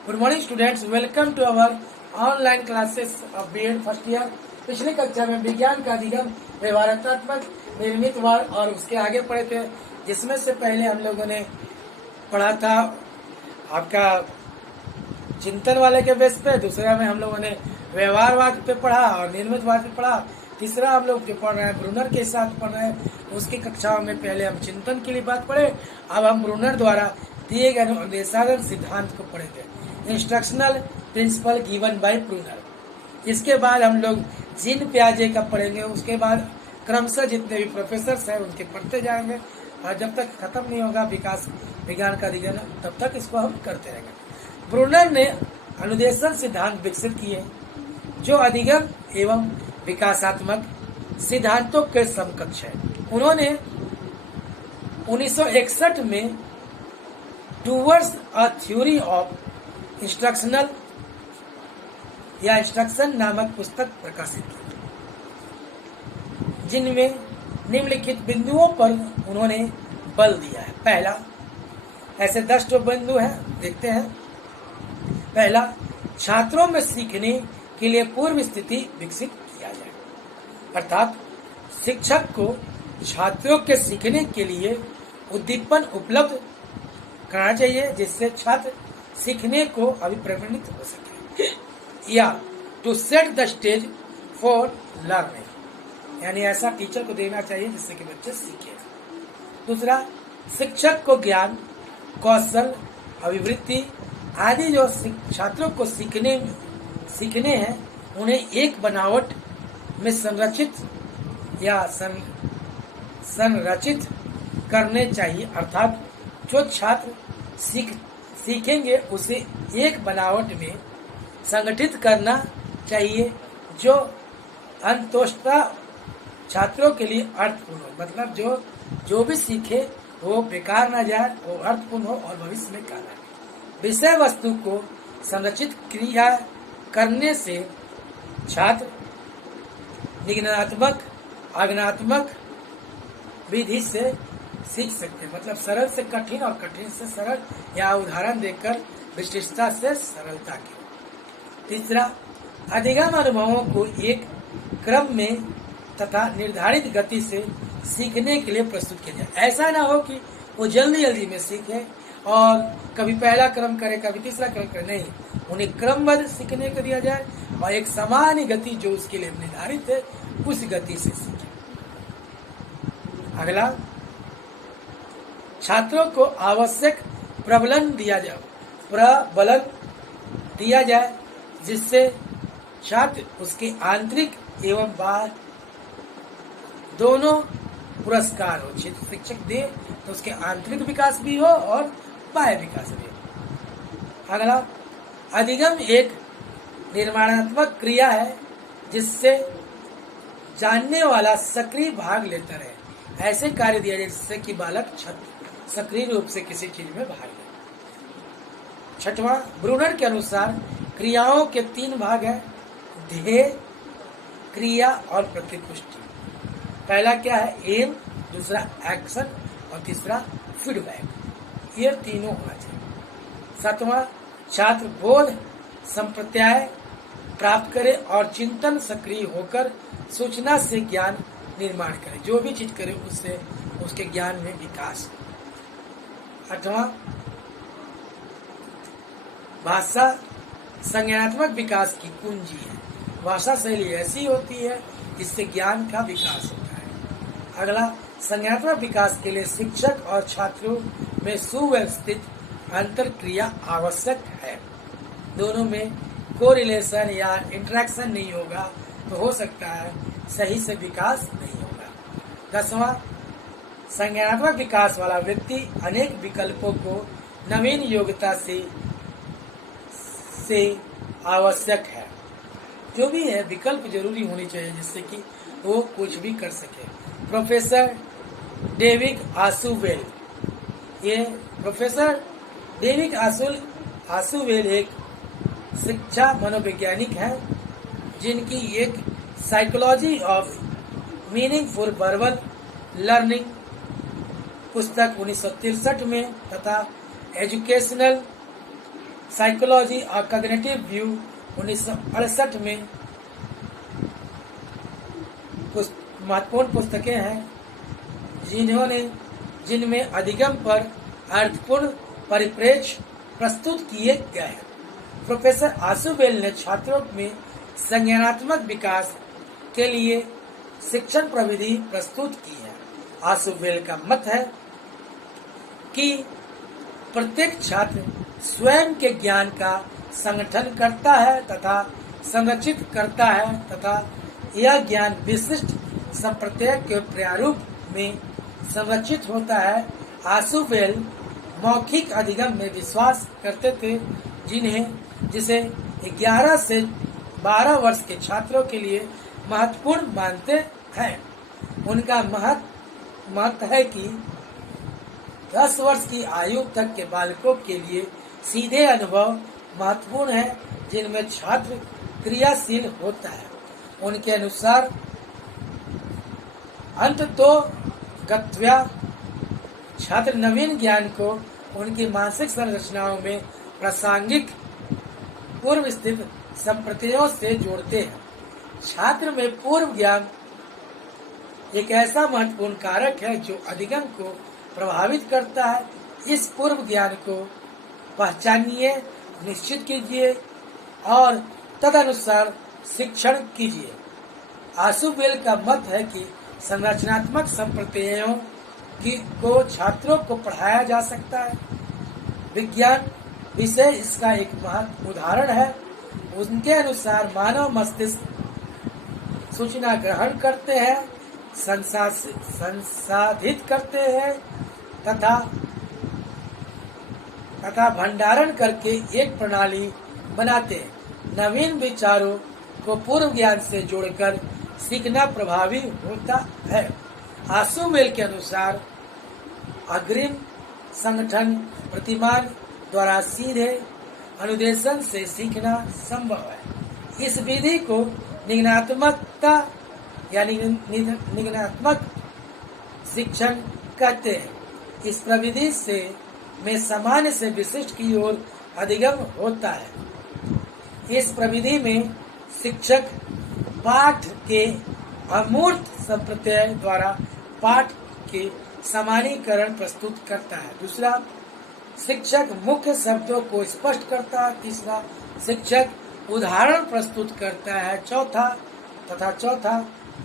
Good morning students, welcome to our online classes of BEd first year. पिछली कक्षा में विज्ञान का अधिगम, व्यवहारात्मक, निर्मितवाद और उसके आगे पढ़े थे, जिसमें से पहले हम लोगों ने पढ़ा था आपका चिंतन वाले के बेस पे, दूसरा में हम लोगों ने व्यवहारवाद पे पढ़ा और निर्मितवाद पे पढ़ा, तीसरा हम लोग पढ़ रहे हैं ब्रूनर के साथ पढ़ रहे हैं। उसकी कक्षाओं में पहले हम चिंतन के लिए बात पढ़े, अब हम ब्रूनर द्वारा दिए गए निर्देशात्मक सिद्धांत को पढ़ेंगे, instructional principle given by Bruner. इसके बाद हम लोग जीन प्याजे का पढ़ेंगे, उसके बाद क्रमशः जितने भी प्रोफेसर्स हैं उनके पढ़ते जाएंगे और जब तक खत्म नहीं होगा विकास विज्ञान का अधिगम तब तक इसको हम करते रहेंगे। ब्रूनर ने अनुदेशन सिद्धांत विकसित किए जो अधिगम एवं विकासात्मक सिद्धांतों के समकक्ष है। उन्होंने 1961 में towards a theory of instructional या इंस्ट्रक्शन नामक पुस्तक प्रकाशित की, जिनमें निम्नलिखित बिंदुओं पर उन्होंने बल दिया है। पहला, ऐसे 10 बिंदु हैं, देखते हैं। पहला, छात्रों में सीखने के लिए पूर्व स्थिति विकसित किया जाए, अर्थात शिक्षक को छात्रों के सीखने के लिए उद्दीपन उपलब्ध कराना चाहिए जिससे छात्र सीखने को अभिप्रवृत्त हो सके, या to set the stage for learning, यानी ऐसा टीचर को देना चाहिए जिससे कि बच्चे सीखे। दूसरा, शिक्षक को ज्ञान, कौशल, अभिवृत्ति आदि जो छात्रों को सीखने हैं उन्हें एक बनावट में संरचित या संरचित करने चाहिए, अर्थात जो छात्र सीखेंगे उसे एक बनावट में संगठित करना चाहिए जो अंतोष्टा छात्रों के लिए अर्थपूर्ण हो, मतलब जो भी सीखे वो बेकार ना जाए, वो अर्थपूर्ण हो और भविष्य में काम आए। विषय वस्तु को संरचित क्रिया करने से छात्र निगमनात्मक, आज्ञानात्मक विधि से सीख सकते हैं, मतलब सरल से कठिन और कठिन से सरल, या उदाहरण देकर विशिष्टता से सरलता की। तीसरा, अधिगम अनुभवों को एक क्रम में तथा निर्धारित गति से सीखने के लिए प्रस्तुत किया जाए। ऐसा ना हो कि वो जल्दी जल्दी में सीखे और कभी पहला क्रम करे कभी तीसरा क्रम करे, नहीं, उन्हें क्रमबद्ध सीखने को दिया जाए और एक सामान्य गति जो उसके लिए निर्धारित है उस गति से सीखे। अगला, छात्रों को आवश्यक प्रबलन दिया जाए जिससे छात्र उसके आंतरिक एवं बाह्य दोनों पुरस्कार हो। शिक्षक दे तो उसके आंतरिक विकास भी हो और बाह्य विकास भी हो। अगला, अधिगम एक निर्माणात्मक क्रिया है जिससे जानने वाला सक्रिय भाग लेता रहे। ऐसे कार्य दिया जाए जिससे कि बालक सक्रिय रूप से किसी चीज में भाग ले। छठवां, ब्रूनर के अनुसार क्रियाओं के 3 भाग हैं, ध्येय, क्रिया और प्रतिपुष्टि। पहला क्या है? एम, दूसरा एक्शन और तीसरा फीडबैक। ये तीनों होना चाहिए। 7वां, छात्र बोध संप्रत्याय प्राप्त करे और चिंतन सक्रिय होकर सूचना से ज्ञान निर्माण करे, जो भी चीज करे उससे उसके ज्ञान में विकास। 8वां, भाषा संज्ञानात्मक विकास की कुंजी है। भाषा शैली ऐसी होती है जिससे ज्ञान का विकास होता है। अगला, संज्ञानात्मक विकास के लिए शिक्षक और छात्रों में सुव्यवस्थित अंतर क्रिया आवश्यक है। दोनों में कोरिलेशन या इंटरेक्शन नहीं होगा तो हो सकता है सही से विकास नहीं होगा। 10वां, संज्ञानात्मक विकास वाला व्यक्ति अनेक विकल्पों को नवीन योग्यता से आवश्यक है। जो भी है विकल्प जरूरी होनी चाहिए जिससे कि वो कुछ भी कर सके। प्रोफेसर डेविड आशुवेल, ये प्रोफेसर डेविड आशुवेल एक शिक्षा मनोवैज्ञानिक है जिनकी एक psychology of meaning for verbal learning पुस्तक 1963 में तथा एजुकेशनल साइकोलॉजी और कॉग्निटिव व्यू 1968 में कुछ महत्वपूर्ण पुस्तकें हैं जिनमें अधिगम पर अर्थपूर्ण परिप्रेक्ष्य प्रस्तुत किए गए हैं। प्रोफेसर आशुबेल ने छात्रों में संज्ञानात्मक विकास के लिए शिक्षण प्रविधि प्रस्तुत की है। आशुबेल का मत है कि प्रत्येक छात्र स्वयं के ज्ञान का संगठन करता है तथा संरक्षित करता है तथा यह ज्ञान विशिष्ट संप्रत्यय के प्रारूप में संरक्षित होता है। आशुबेल मौखिक अधिगम में विश्वास करते थे जिसे 11 से 12 वर्ष के छात्रों के लिए महत्वपूर्ण मानते हैं। उनका मत है कि 10 वर्ष की आयु तक के बालकों के लिए सीधे अनुभव महत्वपूर्ण है जिनमें छात्र क्रियाशील होता है। उनके अनुसार अंततोगत्वा छात्र नवीन ज्ञान को उनकी मानसिक संरचनाओं में प्रासंगिक पूर्व स्थित संप्रत्ययों से जोड़ते हैं। छात्र में पूर्व ज्ञान एक ऐसा महत्वपूर्ण कारक है जो अधिगम को प्रभावित करता है। इस पूर्व ज्ञान को पहचानिए, निश्चित कीजिए और तदनुसार शिक्षण कीजिए। आशुबेल का मत है कि संरचनात्मक संप्रत्ययों को छात्रों को पढ़ाया जा सकता है। विज्ञान विषय इसका एक महत्वपूर्ण उदाहरण है। उनके अनुसार मानव मस्तिष्क सूचना ग्रहण करते हैं, संसाधित करते हैं तथा भंडारण करके एक प्रणाली बनाते हैं। नवीन विचारों को पूर्व ज्ञान से जोड़कर सीखना प्रभावी होता है। आशुबेल के अनुसार अग्रिम संगठन प्रतिमान द्वारा सीधे अनुदेशन से सीखना संभव है। इस विधि को निगमनात्मकता यानी निगमनात्मक शिक्षण कहते हैं। इस प्रविधि में सामान्य से विशिष्ट की ओर अधिगम होता है। इस प्रविधि में शिक्षक पाठ के अमूर्त संप्रत्यय द्वारा पाठ के सामान्यीकरण प्रस्तुत करता है। दूसरा, शिक्षक मुख्य शब्दों को स्पष्ट करता है। तीसरा, शिक्षक उदाहरण प्रस्तुत करता है। चौथा,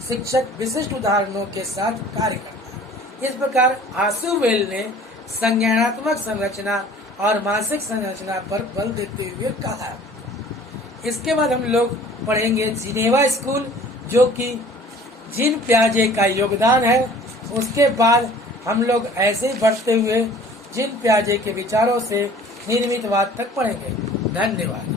शिक्षक विशिष्ट उदाहरणों के साथ कार्य करता है। इस प्रकार आशुबेल ने संज्ञानात्मक संरचना और मानसिक संरचना पर बल देते हुए कहा। इसके बाद हम लोग पढ़ेंगे जिनेवा स्कूल, जो कि जीन पियाजे का योगदान है। उसके बाद हम लोग ऐसे ही बढ़ते हुए जीन पियाजे के विचारों से निर्मितवाद तक पढ़ेंगे। धन्यवाद।